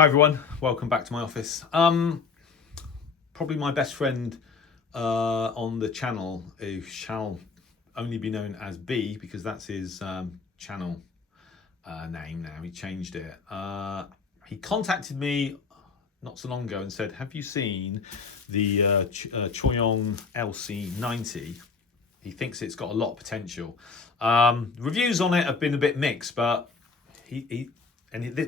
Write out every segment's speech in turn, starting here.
Hi everyone, welcome back to my office. Probably my best friend on the channel, who shall only be known as B because that's his channel name now. He changed it. He contacted me not so long ago and said, have you seen the Choyong LC90? He thinks it's got a lot of potential. Reviews on it have been a bit mixed, but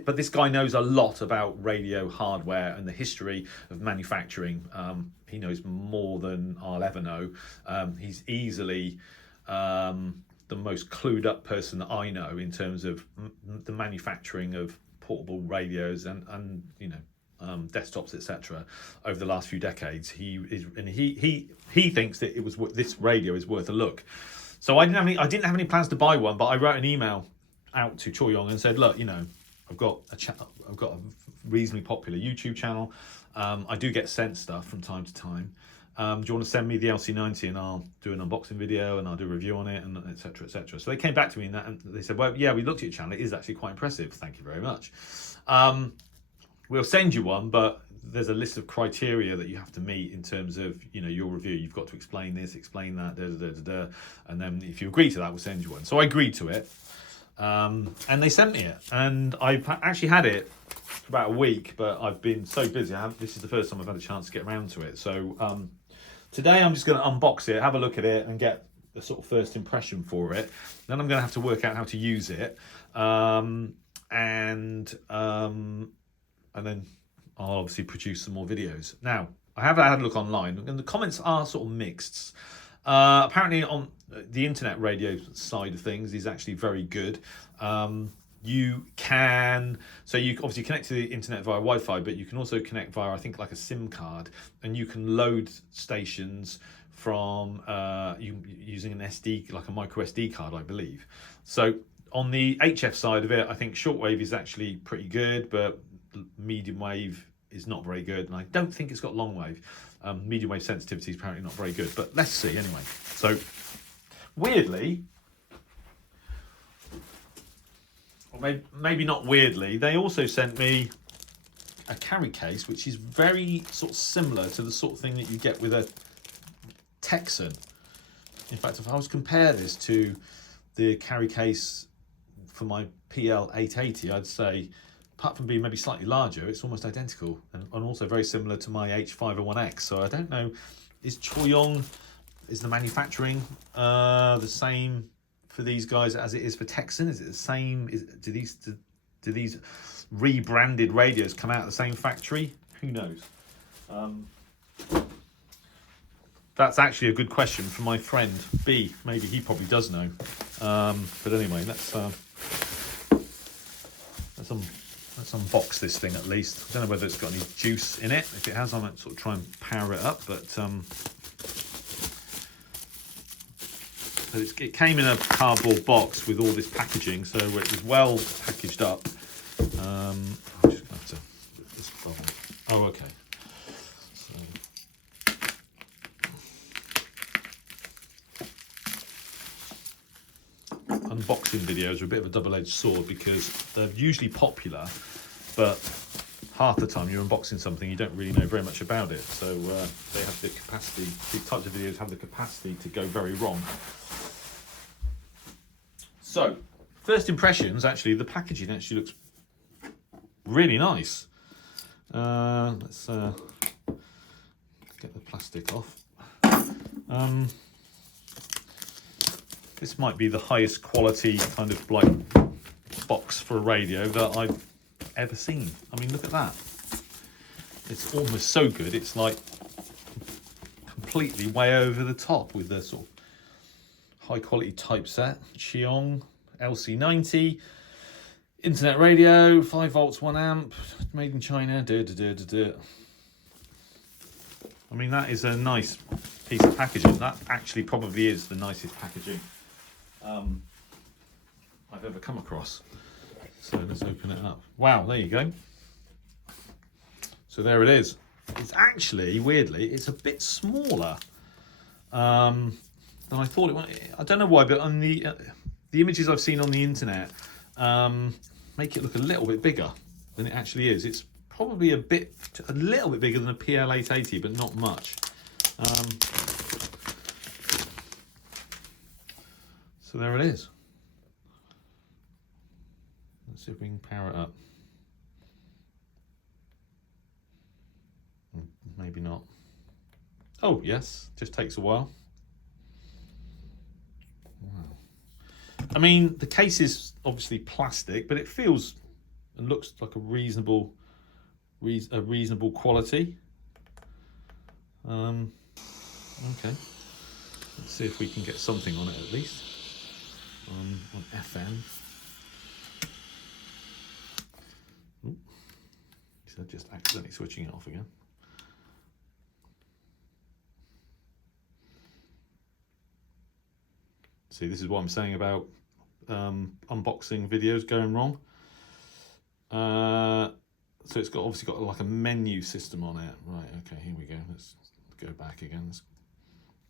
but this guy knows a lot about radio hardware and the history of manufacturing. He knows more than I'll ever know. He's easily the most clued up person that I know in terms of the manufacturing of portable radios and you know, desktops, etc. over the last few decades. He thinks that this radio is worth a look. So I didn't have any plans to buy one, but I wrote an email out to Choyong and said, look, you know, I've got a reasonably popular YouTube channel. I do get sent stuff from time to time. Do you want to send me the LC90 and I'll do an unboxing video and I'll do a review on it, and etc. etc. So they came back to me and they said, well, yeah, we looked at your channel. It is actually quite impressive. Thank you very much. We'll send you one, but there's a list of criteria that you have to meet in terms of, you know, your review. You've got to explain this, explain that, and then if you agree to that, we'll send you one. So I agreed to it. And they sent me it, and I've actually had it for about a week, but I've been so busy. This is the first time I've had a chance to get around to it. So today I'm just going to unbox it, have a look at it, and get the sort of first impression for it. Then I'm going to have to work out how to use it, and then I'll obviously produce some more videos. Now, I have had a look online, and the comments are sort of mixed. Apparently on the internet radio side of things is actually very good. You obviously connect to the internet via Wi-Fi, but you can also connect via, I think, like a SIM card, and you can load stations from using an SD, like a micro SD card, I believe. So on the HF side of it, I think shortwave is actually pretty good, but medium wave is not very good, and I don't think it's got long wave. Medium wave sensitivity is apparently not very good, but let's see anyway. So weirdly, or maybe not weirdly, they also sent me a carry case, which is very sort of similar to the sort of thing that you get with a Texan. In fact, if I was to compare this to the carry case for my PL880, I'd say, apart from being maybe slightly larger, it's almost identical, and also very similar to my H501X. So I don't know, is the manufacturing the same for these guys as it is for Texan? Is it the same? Do these rebranded radios come out of the same factory? Who knows? That's actually a good question for my friend B. Maybe he probably does know. But anyway, let's unbox this thing at least. I don't know whether it's got any juice in it. If it has, I might sort of try and power it up, but it came in a cardboard box with all this packaging, so it was well packaged up. I'm just going to have to put this bubble. Oh, okay. Unboxing videos are a bit of a double-edged sword because they're usually popular, but half the time you're unboxing something you don't really know very much about it, so they have the capacity, these types of videos have the capacity to go very wrong. So first impressions, actually the packaging actually looks really nice. Let's get the plastic off. This might be the highest quality kind of like box for a radio that I've ever seen. I mean, look at that. It's almost so good. It's like completely way over the top with the sort of high quality typeset. Choyong LC90, internet radio, 5 volts, 1 amp, made in China. I mean, that is a nice piece of packaging. That actually probably is the nicest packaging I've ever come across. So let's open it up. Wow, there you go. So there it is. It's actually, weirdly, it's a bit smaller than I thought it was. I don't know why, but on the images I've seen on the internet make it look a little bit bigger than it actually is. It's probably a little bit bigger than a PL880, but not much. So there it is. Let's see if we can power it up. Maybe not. Oh yes, just takes a while. Wow. I mean, the case is obviously plastic, but it feels and looks like a reasonable quality. Okay, let's see if we can get something on it at least on FM. Ooh. So just accidentally switching it off again. See, this is what I'm saying about unboxing videos going wrong. So it's obviously got like a menu system on it. Right, okay, here we go. Let's go back again.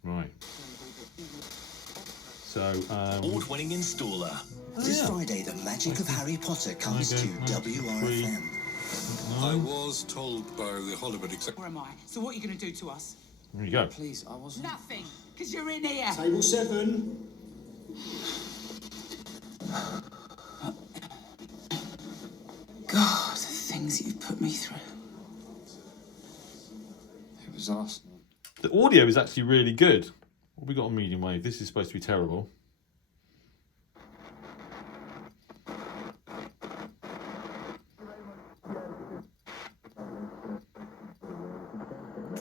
Right. So, award-winning installer. This Friday, the magic of Harry Potter comes to WRFM. I was told by the Hollywood exec. Where am I? So what are you going to do to us? There you go. Please, I wasn't. Nothing, because you're in here. Table 7. God, the things that you put me through. It was awesome. The audio is actually really good. What have we got on medium wave? This is supposed to be terrible.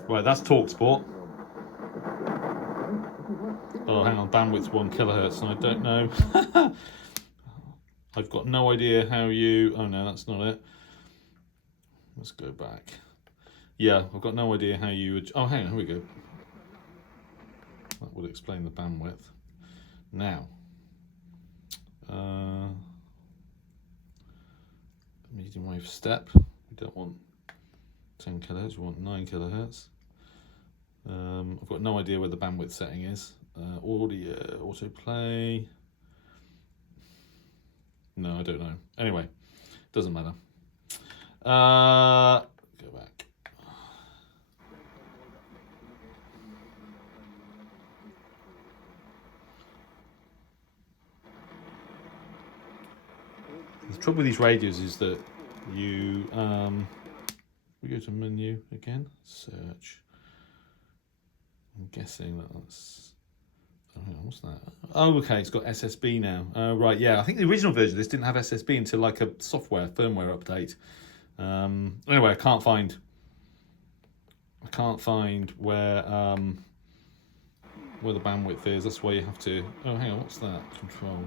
Right, that's TalkSport. Oh, hang on, bandwidth's 1 kilohertz, and I don't know. I've got no idea how you... Oh no, that's not it. Let's go back. Yeah, I've got no idea how you would... Oh, hang on, here we go. That would explain the bandwidth. Now, medium wave step. We don't want 10 kilohertz, we want 9 kilohertz. I've got no idea where the bandwidth setting is. Audio, autoplay. No, I don't know. Anyway, doesn't matter. Go back. The trouble with these radios is that you we go to menu again, search. I'm guessing that's... Oh, hang on, what's that? Oh, okay, it's got SSB now. Right, yeah, I think the original version of this didn't have SSB until like a firmware update. Anyway, I can't find where the bandwidth is. That's why you have to... Oh, hang on, what's that? Control.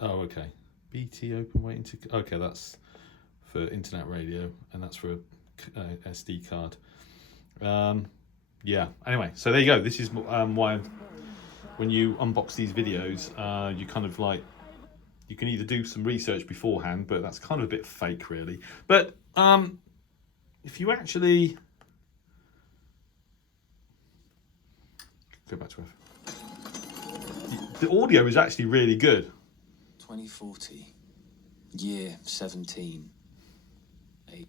Oh, okay. BT open waiting to... Okay, that's for internet radio, and that's for a SD card. Yeah, anyway, so there you go. This is why when you unbox these videos, you kind of like, you can either do some research beforehand, but that's kind of a bit fake really. But if you actually go back to it, the audio is actually really good. 2040, year 17. 8.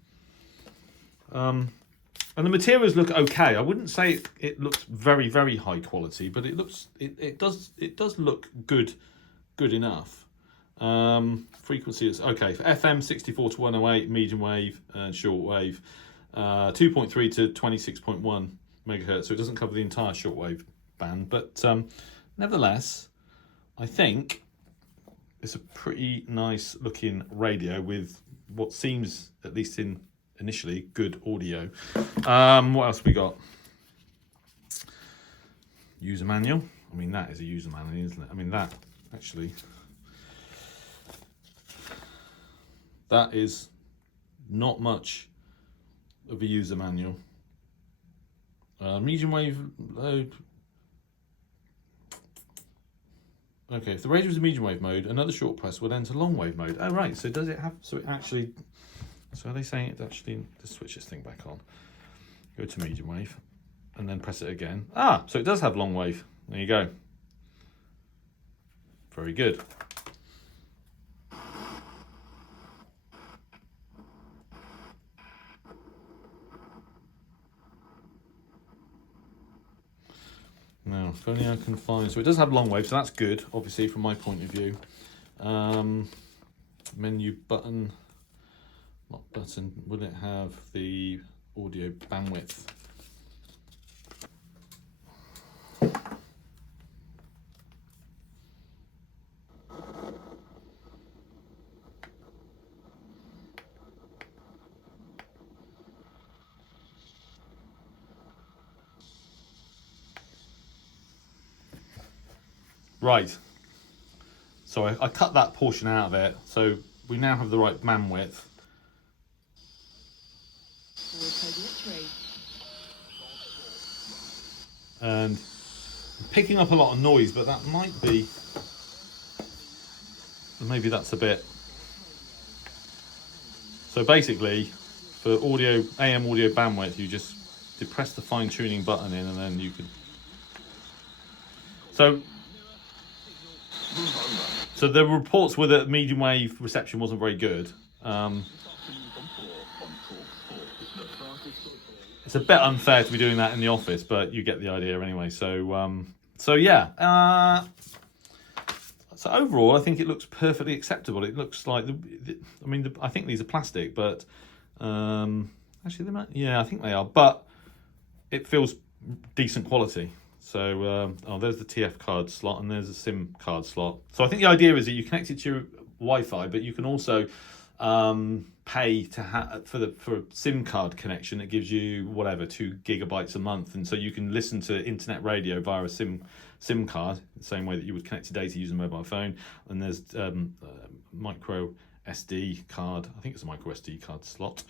And the materials look okay. I wouldn't say it looks very, very high quality, but it looks it does look good enough. Frequency is okay for FM 64 to 108, medium wave and shortwave, 2.3 to 26.1 megahertz. So it doesn't cover the entire shortwave band, but nevertheless, I think it's a pretty nice looking radio with what seems, at least initially, good audio. What else we got? User manual. I mean, that is a user manual, isn't it? I mean, that actually, that is not much of a user manual. Medium wave load. Okay, if the radio is in medium wave mode, another short press will enter long wave mode. Oh, right. So does it have? So it actually. So are they saying it actually? Just switch this thing back on. Go to medium wave, and then press it again. Ah, so it does have long wave. There you go. Very good. if only I can find. So it does have long wave, so that's good, obviously, from my point of view. Menu button, not button. Will it have the audio bandwidth? Right, so I cut that portion out of it, so we now have the right bandwidth. And I'm picking up a lot of noise, but that might be, maybe that's a bit. So basically, for audio, AM audio bandwidth, you just depress the fine tuning button in and then you can. So the reports were that medium wave reception wasn't very good. It's a bit unfair to be doing that in the office, but you get the idea anyway. So yeah. So overall, I think it looks perfectly acceptable. It looks like I think these are plastic, but actually they might. Yeah, I think they are, but it feels decent quality. So, there's the TF card slot and there's a SIM card slot. So I think the idea is that you connect it to your Wi-Fi, but you can also pay to for a SIM card connection. It gives you whatever 2 gigabytes a month, and so you can listen to internet radio via a SIM card, the same way that you would connect to data using a mobile phone. And there's micro SD card. I think it's a micro SD card slot.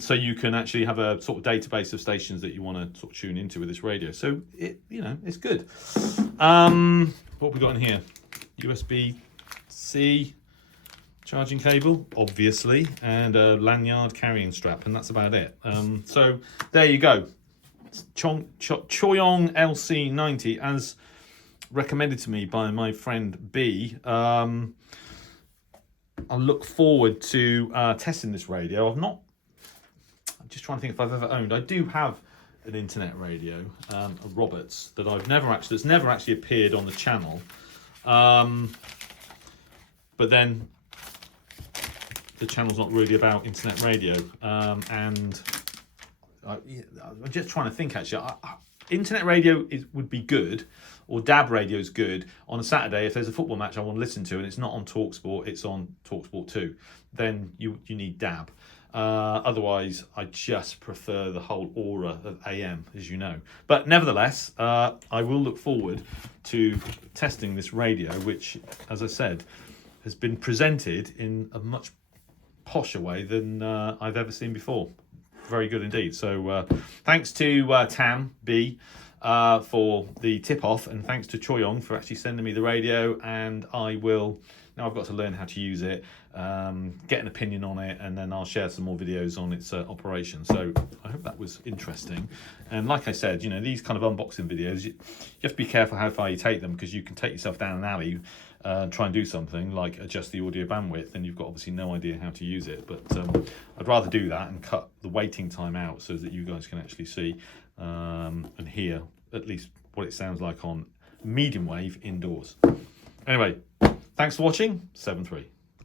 So you can actually have a sort of database of stations that you want to sort of tune into with this radio. So it's good. What have we got in here? USB-C charging cable, obviously, and a lanyard carrying strap, and that's about it. So there you go. Choyong LC90, as recommended to me by my friend B. I look forward to testing this radio. I'm just trying to think if I've ever owned. I do have an internet radio, a Roberts, that's never actually appeared on the channel. But then the channel's not really about internet radio. And I'm just trying to think actually. Internet radio would be good, or DAB radio is good on a Saturday if there's a football match I want to listen to and it's not on TalkSport, it's on TalkSport 2. Then you need DAB. Otherwise, I just prefer the whole aura of AM, as you know. But nevertheless, I will look forward to testing this radio, which, as I said, has been presented in a much posher way than I've ever seen before. Very good indeed. So thanks to Tam B for the tip-off, and thanks to Choyong for actually sending me the radio, and I will, now I've got to learn how to use it, get an opinion on it, and then I'll share some more videos on its operation. So I hope that was interesting. And like I said, these kind of unboxing videos, you have to be careful how far you take them, because you can take yourself down an alley and try and do something like adjust the audio bandwidth, and you've got obviously no idea how to use it. But I'd rather do that and cut the waiting time out so that you guys can actually see and hear at least what it sounds like on medium wave indoors. Anyway, thanks for watching. 7-3.